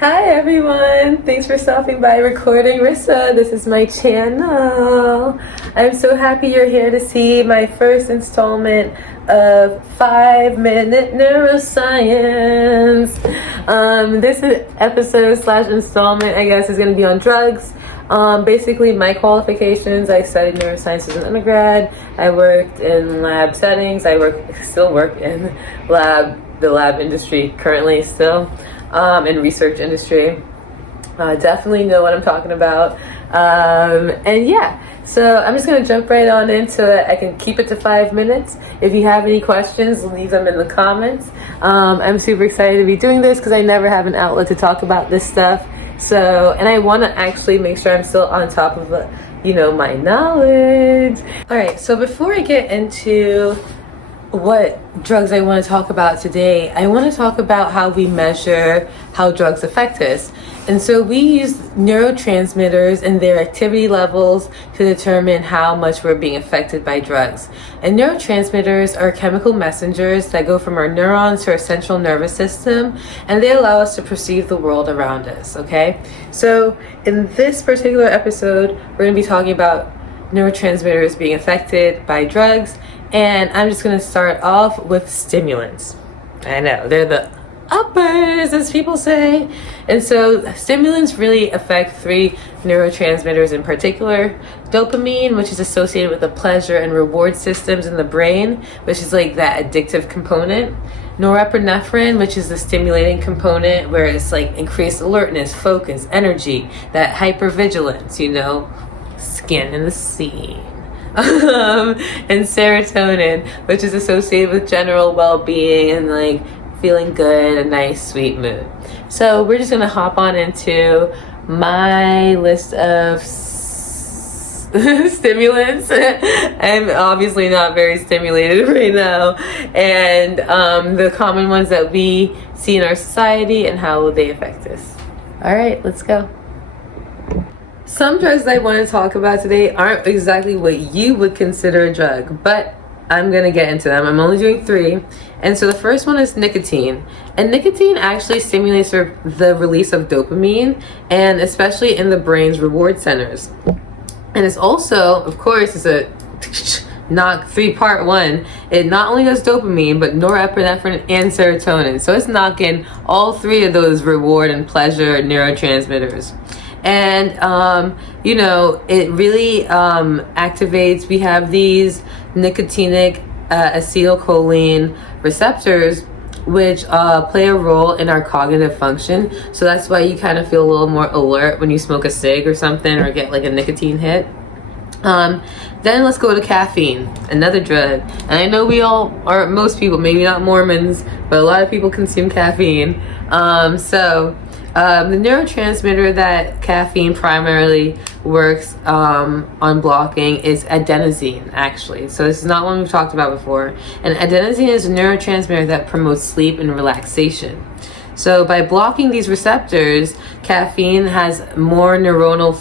Hi everyone! Thanks for stopping by Recording Rissa. This is my channel. I'm so happy you're here to see my first installment of 5-Minute Neuroscience. This episode / installment, I guess, is going to be on drugs. Basically, my qualifications: I studied neuroscience as an undergrad. I worked in lab settings. Still work in the lab industry currently still. In research industry. Definitely know what I'm talking about. And yeah, so I'm just going to jump right on into it. I can keep it to 5 minutes. If you have any questions, leave them in the comments. I'm super excited to be doing this because I never have an outlet to talk about this stuff. So, and I want to actually make sure I'm still on top of my knowledge. All right, so before I get into what drugs I want to talk about today, I want to talk about how we measure how drugs affect us. And so we use neurotransmitters and their activity levels to determine how much we're being affected by drugs. And neurotransmitters are chemical messengers that go from our neurons to our central nervous system, and they allow us to perceive the world around us, okay? So in this particular episode, we're going to be talking about neurotransmitters being affected by drugs. And I'm just going to start off with stimulants. I know, they're the uppers, as people say. And so stimulants really affect 3 neurotransmitters in particular. Dopamine, which is associated with the pleasure and reward systems in the brain, which is like that addictive component. Norepinephrine, which is the stimulating component, where it's like increased alertness, focus, energy, that hypervigilance, skin in the scene. And serotonin, which is associated with general well-being and like feeling good, a nice sweet mood. So we're just gonna hop on into my list of stimulants. I'm obviously not very stimulated right now, and the common ones that we see in our society and how they affect us. All right, let's go. Some drugs I want to talk about today aren't exactly what you would consider a drug, but I'm going to get into them. I'm only doing 3. And so the first one is nicotine. And nicotine actually stimulates the release of dopamine, and especially in the brain's reward centers. And it's also, of course, it's a knock 3-part one. It not only does dopamine, but norepinephrine and serotonin. So it's knocking all 3 of those reward and pleasure neurotransmitters. And it really activates. We have these nicotinic acetylcholine receptors, which play a role in our cognitive function. So that's why you kind of feel a little more alert when you smoke a cig or something, or get like a nicotine hit. Then let's go to caffeine, another drug. And I know we all, or most people, maybe not Mormons, but a lot of people consume caffeine. The neurotransmitter that caffeine primarily works on blocking is adenosine, actually. So this is not one we've talked about before. And adenosine is a neurotransmitter that promotes sleep and relaxation. So by blocking these receptors, caffeine has more neuronal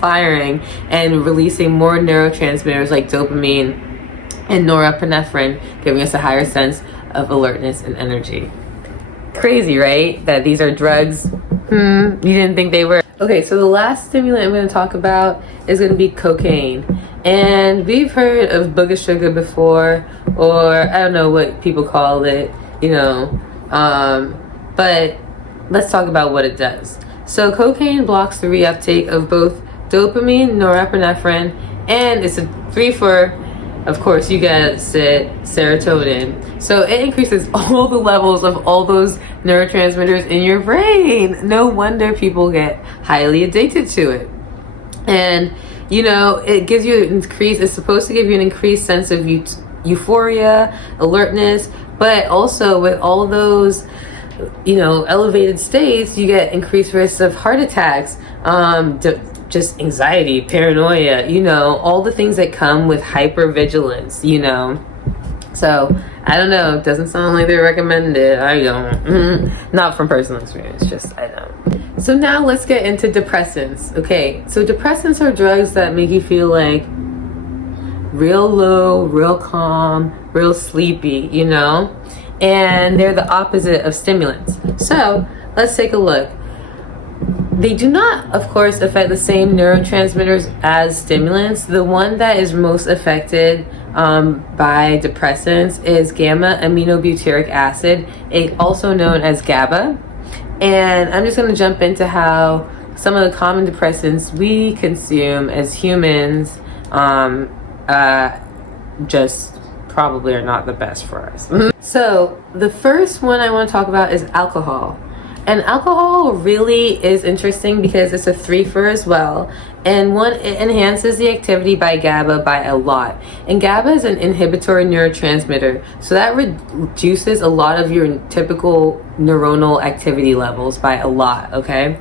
firing and releasing more neurotransmitters like dopamine and norepinephrine, giving us a higher sense of alertness and energy. Crazy, right? That these are drugs. You didn't think they were. Okay, so the last stimulant I'm going to talk about is going to be cocaine. And we've heard of booger sugar before, or I don't know what people call it, but let's talk about what it does. So cocaine blocks the reuptake of both dopamine, norepinephrine, and it's a 3 for, of course, you guessed it, serotonin. So it increases all the levels of all those neurotransmitters in your brain. No wonder people get highly addicted to it. And, it gives you it's supposed to give you an increased sense of euphoria, alertness, but also with all those, elevated states, you get increased risks of heart attacks, just anxiety, paranoia, all the things that come with hypervigilance, So, I don't know, it doesn't sound like they recommend it. I don't. Not from personal experience, just I don't. So now let's get into depressants. Okay, so depressants are drugs that make you feel like real low, real calm, real sleepy, and they're the opposite of stimulants. So let's take a look. They do not, of course, affect the same neurotransmitters as stimulants. The one that is most affected by depressants is gamma aminobutyric acid, also known as GABA. And I'm just going to jump into how some of the common depressants we consume as humans just probably are not the best for us. So the first one I want to talk about is alcohol. And alcohol really is interesting because it's a threefer as well. And one, it enhances the activity by GABA by a lot. And GABA is an inhibitory neurotransmitter. So that reduces a lot of your typical neuronal activity levels by a lot, okay?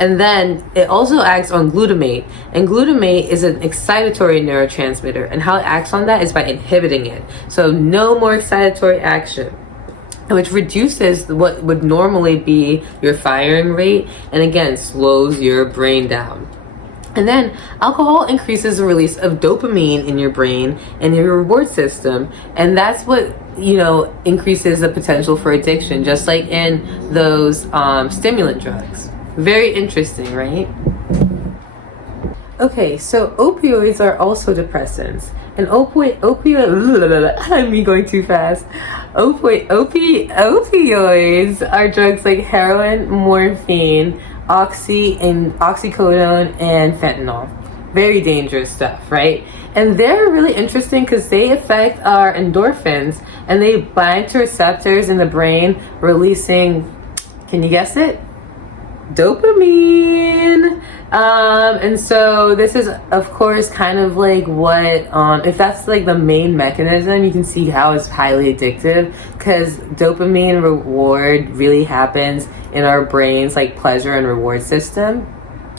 And then it also acts on glutamate. And glutamate is an excitatory neurotransmitter. And how it acts on that is by inhibiting it. So no more excitatory action, which reduces what would normally be your firing rate, and again slows your brain down. And then alcohol increases the release of dopamine in your brain and your reward system, and that's what increases the potential for addiction, just like in those stimulant drugs. Very interesting, right? Okay, so opioids are also depressants. And I'm going too fast. Opioids are drugs like heroin, morphine, oxycodone, and fentanyl. Very dangerous stuff, right? And they're really interesting because they affect our endorphins, and they bind to receptors in the brain, releasing, can you guess it? Dopamine. And so this is, of course, kind of like what, if that's like the main mechanism, you can see how it's highly addictive, because dopamine reward really happens in our brains, like pleasure and reward system.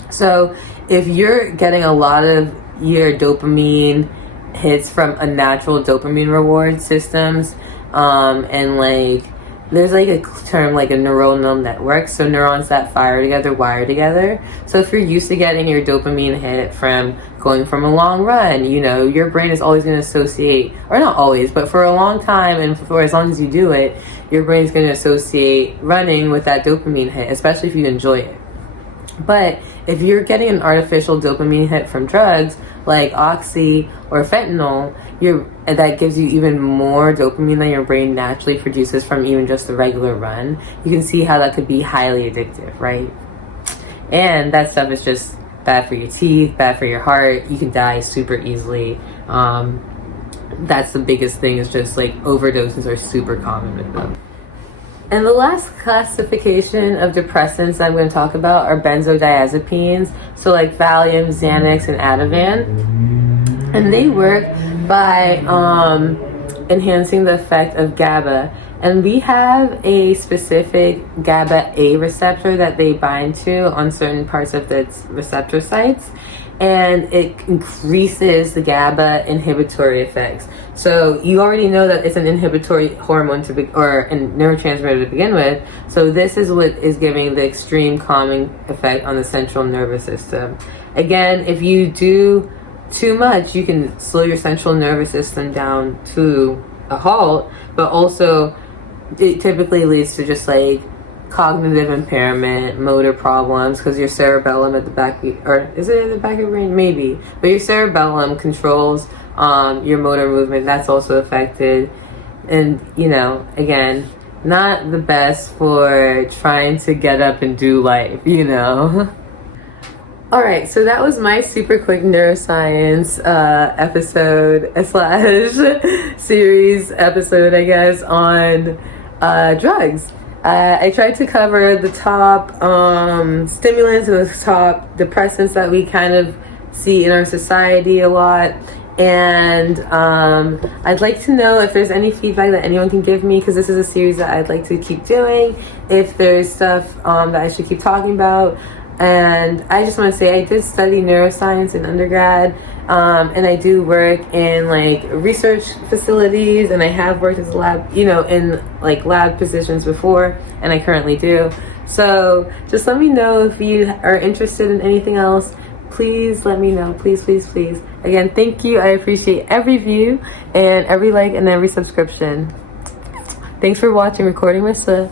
So if you're getting a lot of your dopamine hits from a natural dopamine reward systems, and like there's like a term like a neuronal network, so neurons that fire together wire together. So if you're used to getting your dopamine hit from going from a long run, your brain is always going to associate, or not always, but for a long time, and for as long as you do it, your brain's going to associate running with that dopamine hit, especially if you enjoy it. But if you're getting an artificial dopamine hit from drugs like oxy or fentanyl, that gives you even more dopamine than your brain naturally produces from even just the regular run. You can see how that could be highly addictive, right? And that stuff is just bad for your teeth, bad for your heart. You can die super easily. That's the biggest thing, is just like overdoses are super common with them. And the last classification of depressants I'm going to talk about are benzodiazepines, so like Valium, Xanax, and Ativan. And they work by enhancing the effect of GABA. And we have a specific GABA A receptor that they bind to on certain parts of the receptor sites, and it increases the GABA inhibitory effects. So you already know that it's an inhibitory hormone or a neurotransmitter to begin with. So this is what is giving the extreme calming effect on the central nervous system. Again, if you do too much, you can slow your central nervous system down to a halt, but also it typically leads to just like cognitive impairment, motor problems, because your cerebellum at the back, or is it in the back of your brain? Maybe. But your cerebellum controls your motor movement. That's also affected. And, again, not the best for trying to get up and do life, Alright, so that was my super quick neuroscience episode / series episode, I guess, on drugs. I tried to cover the top stimulants and the top depressants that we kind of see in our society a lot. And I'd like to know if there's any feedback that anyone can give me, because this is a series that I'd like to keep doing. If there's stuff that I should keep talking about. And I just want to say I did study neuroscience in undergrad, and I do work in like research facilities, and I have worked as a lab, in like lab positions before, and I currently do. So just let me know if you are interested in anything else. Please let me know. Please, please, please. Again, thank you. I appreciate every view and every like and every subscription. Thanks for watching Recording Rissa.